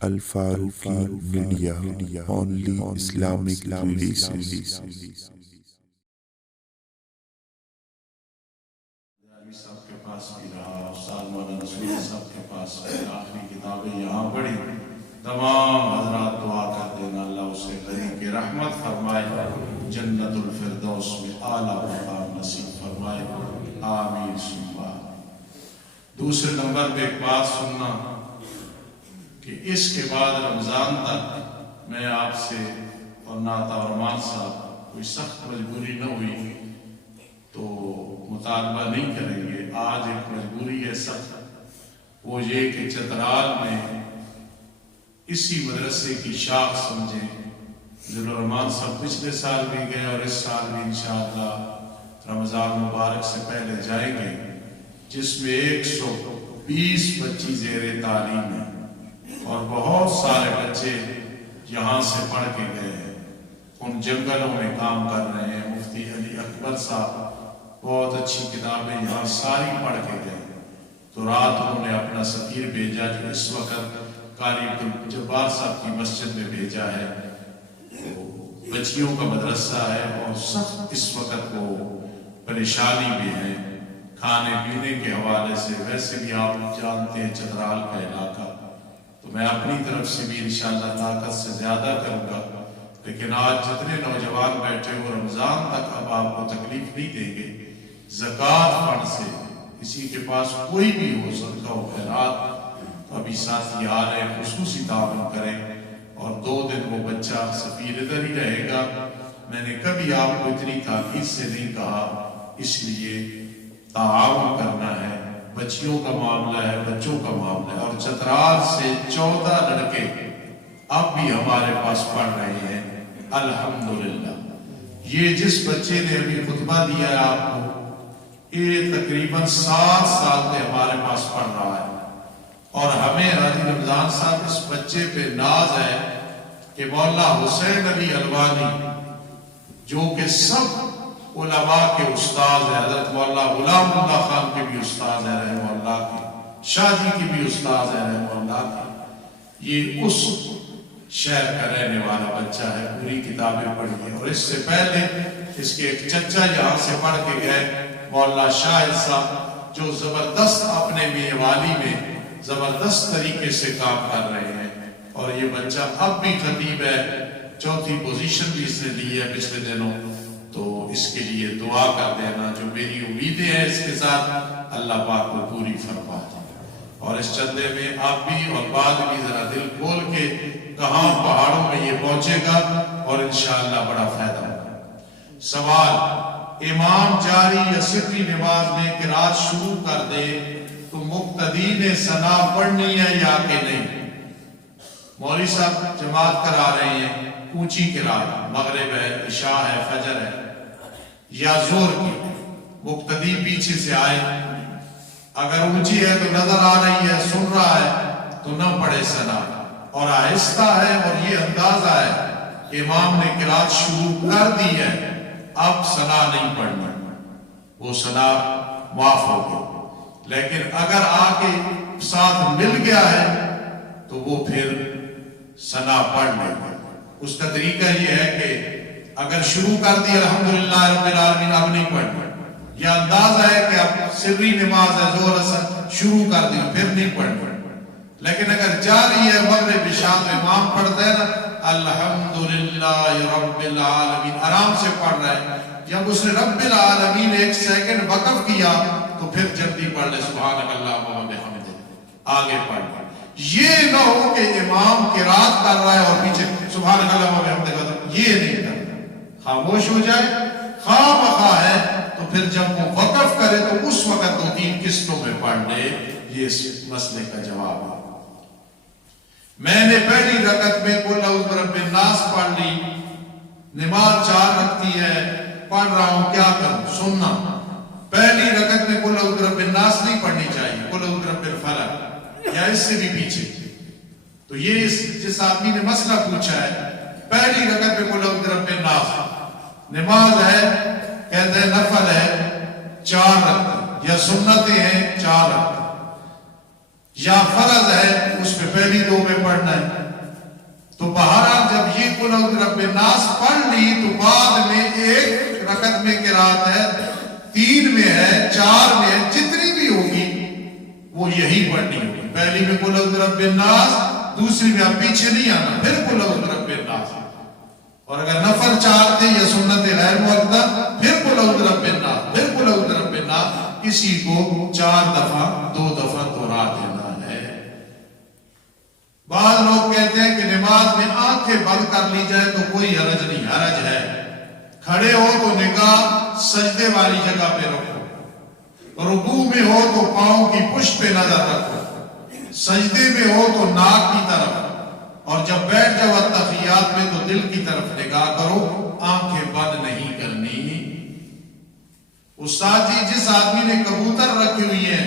Al-Faruqi Media, only Islamic releases. سب کے پاس بھی رہا، استاد مولانا رسول سب کے پاس آخری کتابیں یہاں پڑھی، تمام حضرات دعا کر دینا اللہ اسے غریب کی رحمت فرمائے، جنت الفردوس میں اعلیٰ مقام نصیب فرمائے، آمین ثم آمین۔ دوسرے نمبر پہ ایک بات سننا کہ اس کے بعد رمضان تک میں آپ سے اور نعت ارمان صاحب کوئی سخت مجبوری نہ ہوئی تو مطالبہ نہیں کریں گے۔ آج ایک مجبوری ہے سخت، وہ یہ کہ چترال میں اسی مدرسے کی شاخ سمجھیں، ضلع الرحمان صاحب پچھلے سال بھی گئے اور اس سال بھی انشاءاللہ رمضان مبارک سے پہلے جائیں گے، جس میں 120 بچی زیر تعلیم ہیں اور بہت سارے بچے یہاں سے پڑھ کے گئے ہیں، ان جنگلوں میں کام کر رہے ہیں۔ مفتی علی اکبر صاحب بہت اچھی کتابیں یہاں ساری پڑھ کے گئے، تو رات انہوں نے اپنا سفیر بھیجا جو اس وقت قاری عبدالجبار صاحب کی مسجد میں بھیجا ہے۔ بچیوں کا مدرسہ ہے اور سخت اس وقت وہ پریشانی بھی ہے کھانے پینے کے حوالے سے، ویسے بھی آپ جانتے ہیں چترال کا علاقہ، تو میں اپنی طرف سے بھی انشاءاللہ طاقت سے زیادہ کروں گا، لیکن آج جتنے نوجوان بیٹھے وہ رمضان تک اب آپ کو تکلیف نہیں دیں گے۔ زکوٰۃ فنڈ سے کسی کے پاس کوئی بھی ہو صدقہ و خیرات، تو ابھی ساتھی آ رہے ہیں، خصوصی تعاون کریں، اور 2 دن وہ بچہ سفیر ادھر ہی رہے گا۔ میں نے کبھی آپ کو اتنی تاکید سے نہیں کہا، اس لیے تعاون کرنا ہے، بچیوں کا معاملہ ہے، بچوں کا معاملہ ہے، اور چترال سے 14 لڑکے اب بھی ہمارے پاس پڑھ رہے ہیں الحمدللہ۔ یہ جس بچے نے ابھی خطبہ دیا ہے آپ کو، یہ تقریباً 7 سال سے ہمارے پاس پڑھ رہا ہے، اور ہمیں حاجی رمضان صاحب اس بچے پہ ناز ہے کہ مولانا حسین علی الوانی جو کہ سب علماء کے استاد ہیں، حضرت مولانا غلام اللہ خان کے بھی استاد ہیں رحمہ اللہ کے، شاہ جی کی بھی استاد ہیں رحمہ اللہ کے، یہ اس شہر کا رہنے والا بچہ ہے، پوری کتابیں پڑھی ہیں، اور اس سے پہلے اس کے ایک چچا یہاں سے پڑھ کے گئے مولانا شاہد صاحب، جو زبردست اپنے میوالی میں زبردست طریقے سے کام کر رہے ہیں، اور یہ بچہ اب بھی خطیب ہے، 4تھی پوزیشن بھی اس نے لی ہے پچھلے دنوں، تو اس کے لیے دعا کر دینا، جو میری امیدیں ہیں اس کے ساتھ اللہ پاک کو پوری فرما دے، اور اس چندے میں آپ بھی اور بعد بھی ذرا دل کھول کے کہاں پہاڑوں میں یہ پہنچے گا اور انشاءاللہ بڑا فائدہ ہوگا۔ سوال: امام جاری یا سری نماز میں قرات شروع کر دے تو مقتدی نے ثنا پڑھنی ہے یا کہ نہیں؟ مولوی صاحب جماعت کرا رہے ہیں، اونچی قرات، مغرب ہے، عشاء ہے، فجر ہے یا ظہر کی، مقتدی پیچھے سے آئے، اگر اونچی ہے تو نظر آ رہی ہے، سن رہا ہے تو نہ پڑھے ثنا، اور آہستہ ہے اور یہ اندازہ ہے کہ امام نے قرات شروع کر دی ہے، اب ثنا نہیں پڑھنا، وہ ثنا معاف ہو گئی، لیکن اگر آ کے ساتھ مل گیا ہے تو وہ پھر ثنا پڑھ لے گا۔ اس کا طریقہ یہ ہے کہ اگر شروع کر دی الحمدللہ رب العالمین اب نہیں پڑھنا، یا اندازہ ہے کہ اب سری نماز ہے، ظہر اثر شروع کر دی پھر نہیں پڑھنا، لیکن اگر جاری ہے مغرب عشاء تو امام پڑھتا ہے نا الحمدللہ رب العالمین، آرام سے پڑھ رہا ہے، جب اس نے رب العالمین 1 سیکنڈ وقف کیا تو پھر جلدی پڑھ لے سبحانک اللہم و بحمدک، آگے پڑھ لے۔ یہ نہ ہو کہ امام قرات کر رہا ہے اور پیچھے سبحانک اللہم و بحمدک، یہ نہیں کرنا، خاموش ہو جائے، خواہ مخواہ ہے تو پھر جب وہ وقف کرے تو اس وقت 2-3 قسطوں میں پڑھ لے، یہ اس مسئلے کا جواب ہے۔ میں نے پہلی رکعت میں قل اعوذ برب الناس پڑھ لی، نماز 4 رکھتی ہے، پڑھ رہا ہوں، کیا کروں؟ سننا، پہلی رکعت میں قل اعوذ برب الناس نہیں پڑھنی چاہیے، قل اعوذ برب الفلق یا اس سے بھی پیچھے۔ تو یہ جس آدمی نے مسئلہ پوچھا ہے، پہلی رکعت میں قل اعوذ برب الناس، نماز ہے، کہتے ہیں نفل ہے 4 رکعت یا سنتیں ہیں 4 رکعت، یا فرض ہے اس پہ پہلی دو میں پڑھنا ہے. تو بہرحال جب یہ قل اعوذ برب الناس پڑھ لی تو بعد میں ایک رکعت میں قرات ہے، 3 میں ہے، 4 میں ہے، جتنی بھی ہوگی وہ یہی پڑھنی ہوگی. پہلی میں قل اعوذ برب الناس، دوسری میں اب پیچھے نہیں آنا، پھر قل اعوذ برب الناس. اور اگر نفل 4 تھے یا سنت غیر مؤکدہ پھر قل اعوذ برب الناس، پھر قل اعوذ برب الناس. کسی کو 4 دفعہ 2 دفعہ دوہرا دینا ہے. بعض لوگ کہتے ہیں کہ نماز میں آنکھیں بند کر لی جائے تو کوئی حرج نہیں. حرج ہے. کھڑے ہو تو نگاہ سجدے والی جگہ پہ رکھو، رکوع میں ہو تو پاؤں کی پشت پہ نظر رکھو، سجدے میں ہو تو ناک کی طرف، اور جب بیٹھ جاؤ تحیات میں تو دل کی طرف نگاہ کرو، آنکھیں بند نہیں کرنی. استاد جی جس آدمی نے کبوتر رکھی ہوئی ہیں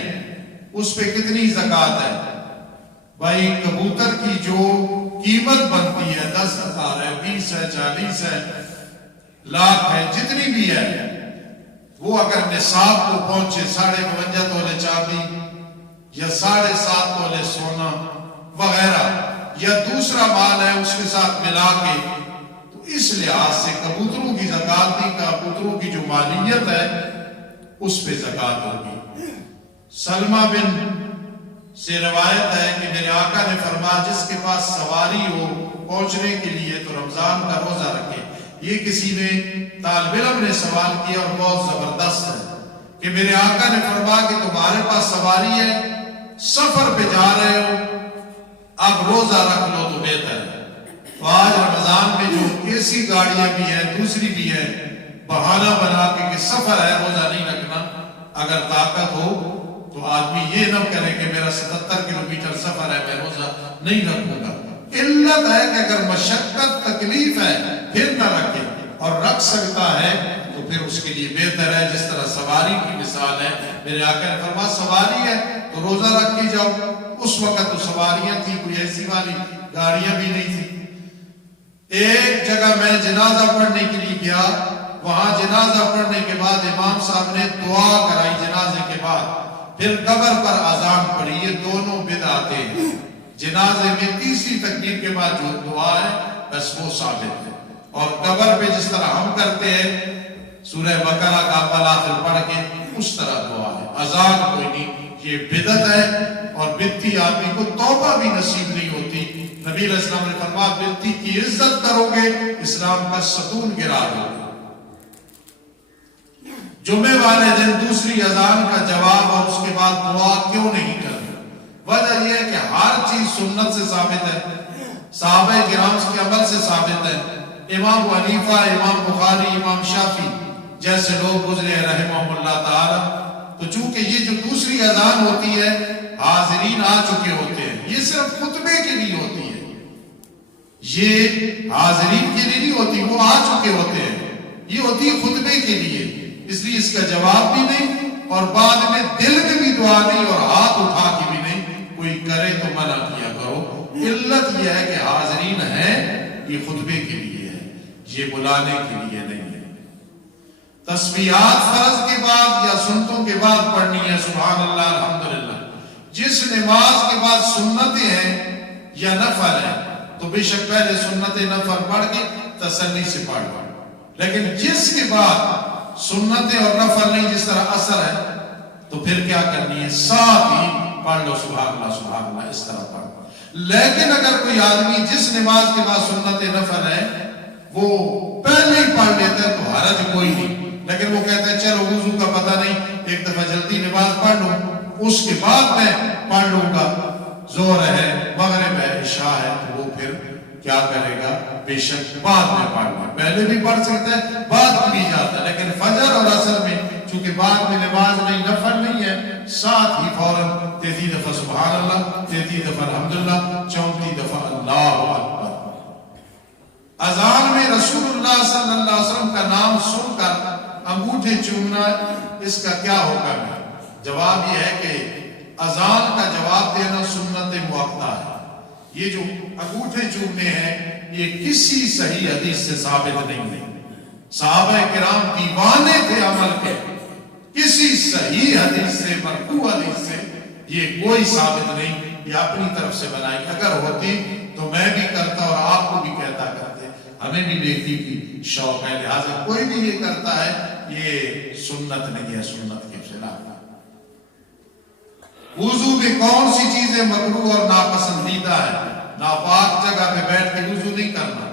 اس پہ کتنی زکوٰۃ ہے؟ بھائی کبوتر کی جو قیمت بنتی ہے 10,000 ہے، 20 ہے، 40 ہے، لاکھ ہے، جتنی بھی ہے، وہ اگر نصاب کو پہنچے 52.5 تولے چاندی یا 7.5 تولے سونا وغیرہ یا دوسرا مال ہے اس کے ساتھ ملا کے، تو اس لحاظ سے کبوتروں کی زکوٰۃ دی، کبوتروں کی جو مالیت ہے اس پہ زکوٰۃ ہوگی. سلمہ بن سے روایت ہے کہ میرے آقا نے فرمایا جس کے پاس سواری ہو پہنچنے کے لیے تو رمضان کا روزہ رکھے. یہ کسی نے طالب علم نے سوال کیا اور بہت زبردست ہے کہ میرے آقا نے فرمایا کہ تمہارے پاس سواری ہے، سفر پہ جا رہے ہو، اب روزہ رکھ لو تو بہتر ہے. تو آج رمضان میں جو ایسی گاڑیاں بھی ہیں، دوسری بھی ہیں، بہانہ بنا کے کہ سفر ہے روزہ نہیں رکھنا. اگر طاقت ہو تو آدمی یہ نہ کرے کہ میرا 77 کلومیٹر سفر ہے میں روزہ نہیں رکھوں گا. علت ہے کہ اگر مشقت تکلیف ہے پھر نہ رکھے، اور رکھ سکتا ہے تو پھر اس کے لیے بہتر ہے. جس طرح سواری کی مثال ہے، میرے آقا نے فرمایا سواری ہے تو روزہ رکھ کے جاؤ. اس وقت تو سواریاں تھی، کوئی ایسی والی گاڑیاں بھی نہیں تھی. ایک جگہ میں جنازہ پڑھنے کے لیے گیا، وہاں جنازہ پڑھنے کے بعد امام صاحب نے دعا کرائی جنازے کے بعد، پھر قبر پر اذان پڑھی. یہ دونوں بدعتیں ہیں. جنازے میں تیسری تکبیر کے بعد جو دعا ہے بس وہ ثابت ہے، اور قبر پہ جس طرح ہم کرتے ہیں سورہ بقرہ کا اول آخر پڑھ کے اس طرح دعا ہے. اذان کوئی نہیں، یہ بدعت ہے، اور بدعتی آدمی کو توبہ بھی نصیب نہیں ہوتی. نبی علیہ السلام نے فرمایا بدعتی کی عزت کرو گے اسلام کا ستون گرا دو گے. جمعے والے دن دوسری اذان کا جواب اور اس کے بعد دعا کیوں نہیں کرتے؟ وجہ یہ ہے کہ ہر چیز سنت سے ثابت ہے، صحابہ کرام کے عمل سے ثابت ہے. امام حنیفہ، امام بخاری، امام شافعی جیسے لوگ گزرے رحمہم اللہ تعالی. تو چونکہ یہ جو دوسری اذان ہوتی ہے حاضرین آ چکے ہوتے ہیں، یہ صرف خطبے کے لیے ہوتی ہے، یہ حاضرین کے لیے نہیں ہوتی، وہ آ چکے ہوتے ہیں، یہ ہوتی ہے خطبے کے لیے. اس لیے اس کا جواب بھی نہیں، اور بعد میں دل میں بھی دعا نہیں، اور ہاتھ اٹھا کے بھی نہیں. کوئی کرے تو منع کیا کرو. علت یہ ہے کہ حاضرین ہیں، یہ خطبے کے لیے ہے، یہ بلانے کے لیے نہیں ہے. تسبیحات فرض کے بعد یا سنتوں کے بعد پڑھنی ہے، سبحان اللہ الحمدللہ. جس نماز کے بعد سنتیں ہیں یا نفل ہے تو بے شک پہلے سنت نفل پڑھ کے تسلی سے پڑھ، لیکن جس کے بعد سنتیں اور نفل نہیں، جس طرح اثر ہے، تو پھر کیا کرنی ہے؟ ساتھ ہی پڑھ لو سبحان اللہ اس طرح پڑھ. لیکن اگر کوئی آدمی جس نماز کے بعد سنت نفل ہے وہ پہلے ہی پڑھ لیتا ہے تو حرج کوئی نہیں. لیکن وہ کہتا ہے چلو وضو کا پتہ نہیں، ایک دفعہ جلدی نماز پڑھ لوں، اس کے بعد میں پڑھ لوں گا، ظہر ہے، مغرب ہے، عشاء ہے، تو وہ پھر کیا کرے گا؟ بے شک بعد میں پڑھنا، پہلے بھی پڑھ سکتا ہے، بعد میں بھی جاتا ہے. لیکن فجر اور عصر میں چونکہ بعد میں نماز نہیں، نفل نہیں ہے، ساتھ ہی فوراً 33 دفعہ سبحان اللہ، 33 دفعہ الحمدللہ، 34 دفعہ اللہ اکبر. اذان میں رسول اللہ صلی اللہ علیہ وسلم کا نام سن کر انگوٹھے چومنا، اس کا کیا حکم ہے؟ جواب یہ ہے کہ اذان کا جواب دینا سنت مؤکدہ ہے. یہ جو انگوٹھے چومنے ہیں یہ کسی صحیح حدیث سے ثابت نہیں ہے. صحابہ کرام دیوانے تھے عمل کے، کسی صحیح حدیث سے، مرفوع حدیث سے یہ کوئی ثابت نہیں، یہ اپنی طرف سے بنائی، اگر ہوتی تو میں بھی کرتا اور آپ کو بھی کہتا کرتے، ہمیں بھی نیکی کی شوق ہے، لہٰذا کوئی بھی یہ کرتا ہے یہ سنت نہیں ہے، سنت کے خلاف۔ وضو میں کون سی چیزیں مکروہ اور ناپسندیدہ ہے؟ ناپاک جگہ پہ بیٹھ کے وضو نہیں کرنا،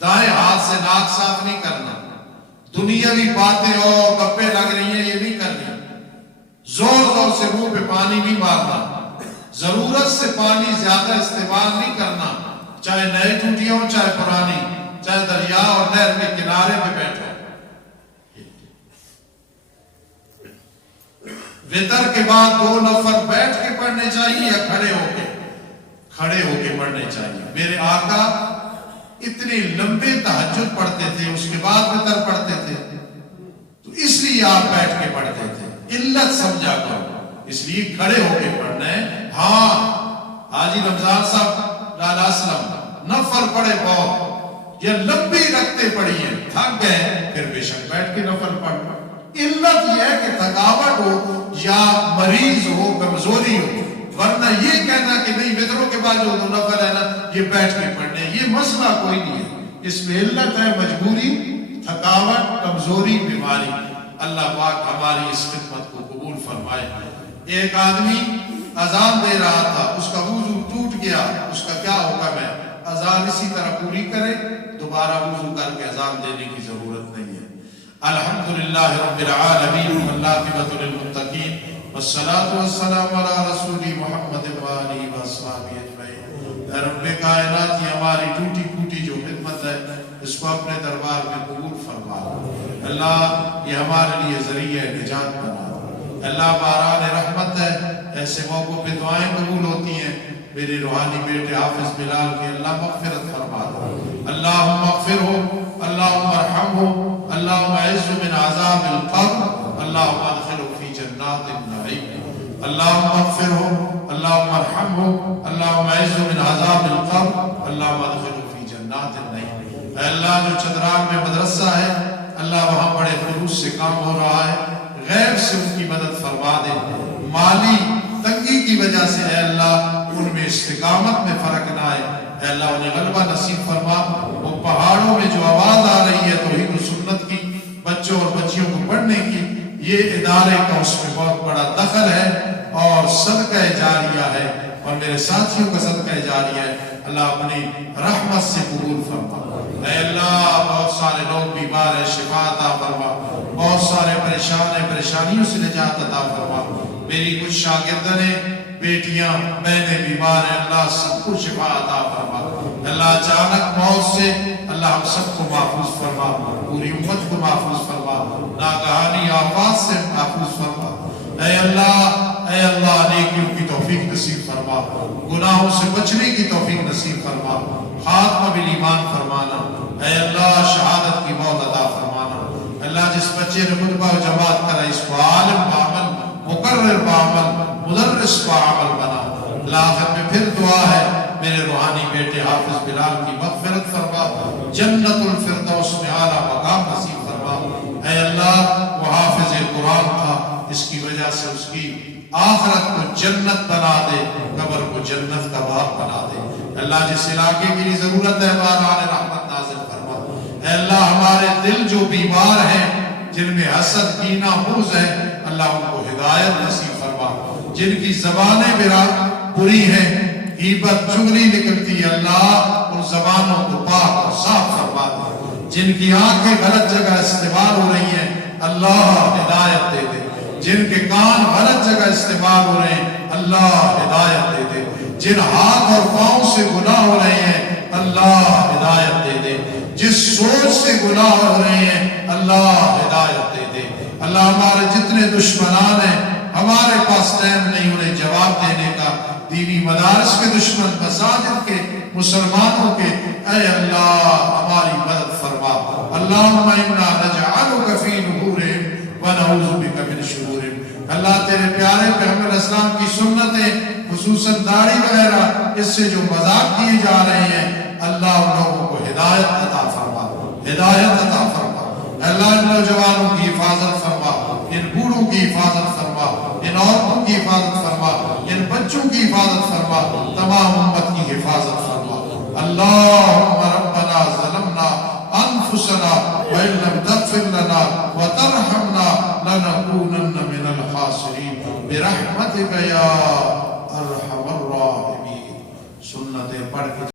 دائیں ہاتھ سے ناک صاف نہیں کرنا، دنیاوی باتیں اور گپیں لگ رہی ہیں یہ نہیں کرنی، زور زور سے منہ پہ پانی نہیں مارنا، ضرورت سے پانی زیادہ استعمال نہیں کرنا، چاہے نئے ٹوٹیاں ہوں چاہے پرانی، چاہے دریا اور نہر کے کنارے پہ بیٹھو۔ وتر کے بعد 2 نفل بیٹھ کے پڑھنے چاہیے یا کھڑے ہو کے؟ کھڑے ہو کے پڑھنے چاہیے۔ میرے آقا اتنے لمبے تہجد پڑھتے تھے، اس کے بعد وتر پڑھتے تھے، تو اس لیے آپ بیٹھ کے پڑھتے تھے، علت سمجھا کرو، اس لیے کھڑے ہو کے پڑھنا ہے۔ ہاں حاجی رمضان صاحب لالا اسلم نفل پڑھے بہت یا لمبی رکھتے پڑھی ہیں، تھک گئے، پھر بے شک بیٹھ کے نفل پڑھ۔ علت یہ ہے کہ تھکاوٹ ہو یا مریض ہو، کمزوری ہو، ورنہ یہ کہنا کہ نہیں وتروں کے بعد جو نفل ہے نا یہ بیٹھ کے پڑھنے، یہ مسئلہ کوئی نہیں ہے، اس میں علت ہے مجبوری، تھکاوٹ، کمزوری، بیماری۔ اللہ پاک ہماری اس خدمت کو قبول فرمائے۔ ایک آدمی اذان دے رہا تھا، اس کا وضو ٹوٹ گیا، اس کا کیا حکم ہے؟ اذان اسی طرح پوری کرے، دوبارہ وضو کر کے اذان دینے کی ضرورت نہیں ہے۔ الحمدللہ رب العالمین والعاقبۃ للمتقین والصلاة والسلام علی رسول محمد وآلہ وصحبہ اجمعین۔ اے رب کائنات، یہ ہماری ٹوٹی پھوٹی جو خدمت ہے اس کو اپنے دربار میں قبول فرما۔ اللہ یہ ہمارے لیے ذریعہ نجات بنا۔ اللہ باران رحمت ہے، ایسے موقعوں پہ دعائیں قبول ہوتی ہیں۔ میرے روحانی بیٹے حافظ بلال کے اللہ مغفرت فرما دے، اللہم اغفر ہو، اللہم ارحم ہو، اللہم اعز من عذاب القبر، اللہم ادخلہ فی جنات النعیم۔ اللہم اغفر ہو، اللہم ارحم ہو، اللہم اعز من عذاب القبر، اللہم ادخلہ فی جنات النعیم۔ اے اللہ جو چترال میں مدرسہ ہے، اللہ وہاں بڑے خلوص سے کام ہو رہا ہے، غیب سے ان کی مدد فرما دے۔ مالی تنگی کی وجہ سے اے اللہ ان میں استقامت میں فرق نہ آئے، اے اللہ انہیں غلبہ نصیب فرما۔ وہ پہاڑوں میں جو آواز آ رہی ہے توحید و سنت کی، بچوں اور بچیوں کو پڑھنے کی، یہ ادارے کا اس میں بہت بڑا دخل ہے اور صدقہ جاریہ ہے، اور میرے ساتھیوں کا صدقہ جاریہ ہے۔ اللہ اپنی رحمت سے قبول فرما۔ اے اللہ بہت سارے لوگ بیمار ہیں، شفا عطا فرما، بہت سارے پریشان ہیں، پریشانیوں سے نجات عطا فرما۔ میری کچھ شاگردیں بیٹیاں بہنیں بیمار ہیں، اللہ سب کو شفا عطا فرما۔ اللہ اچانک موت سے اللہ ہم سب کو محفوظ فرما، پوری امت کو محفوظ فرما، ناگہانی آفات سے محفوظ فرما۔ اے اللہ نیکیوں کی توفیق نصیب فرما، گناہوں سے بچنے کی توفیق نصیب فرما، خاتمہ بالایمان فرمانا۔ اے اللہ شہادت کی موت عطا فرمانا۔ اللہ جس بچے نے خطبہ و جماعت کرا اس کو عالم بعمل، مقرر بعمل، مدرس بعمل بنا۔ اللہ آخر میں پھر دعا ہے میرے روحانی بیٹے حافظ بلال کی مغفرت فرما، جنت الفردوس میں اعلیٰ مقام نصیب فرما۔ اے اللہ وہ حافظ قرآن تھا، اس کی وجہ سے اس کی آخرت کو جنت بنا دے، قبر کو جنت کا باغ بنا دے۔ اللہ جس علاقے کی ضرورت ہے باران رحمت نازل فرما۔ اے اللہ ہمارے دل جو بیمار ہیں، جن میں حسد، کینہ، بغض ہے، اللہ ان کو ہدایت نصیب فرما۔ جن کی زبانیں بری ہیں، غیبت، چغلی نکلتی ہے، اللہ ان زبانوں کو پاک اور صاف فرما دے۔ جن کی آنکھیں غلط جگہ استعمال ہو رہی ہیں، اللہ ہدایت دے دے۔ جن کے کان غلط جگہ استعمال ہو رہے ہیں، اللہ ہدایت دے دے۔ جن ہاتھ اور پاؤں سے گناہ ہو رہے ہیں، اللہ ہدایت دے دے۔ جس سوچ سے گناہ ہو رہے ہیں، اللہ ہدایت دے دے۔ اللہ ہمارے جتنے دشمنان ہیں، ہمارے پاس ٹائم نہیں انہیں جواب دینے کا، دینی مدارس کے دشمن، مساجد کے، مسلمانوں کے، اے اللہ ہماری مدد فرما۔ اللہم انا نجعلک فی نحورہم ونعوذ بک من شرورہم۔ اللہ تیرے پیارے پیغمبر اسلام کی سنتیں، خصوصاً داڑھی وغیرہ، اس سے جو مذاق کیے جا رہے ہیں، اللہ ان لوگوں کو ہدایت عطا فرما، ہدایت عطا فرما۔ اللہ ان نوجوانوں کی حفاظت فرما، ان بوڑھوں کی حفاظت فرما، ان عورتوں کی حفاظت فرما۔ بچوں کی حفاظت فرما، تمام امت کی حفاظت فرما۔ اللہم ربنا ظلمنا انفسنا وإن لم تغفر لنا وترحمنا لنكونن من الخاسرین برحمتک یا ارحم الراحمین۔ سنتیں پڑھ کے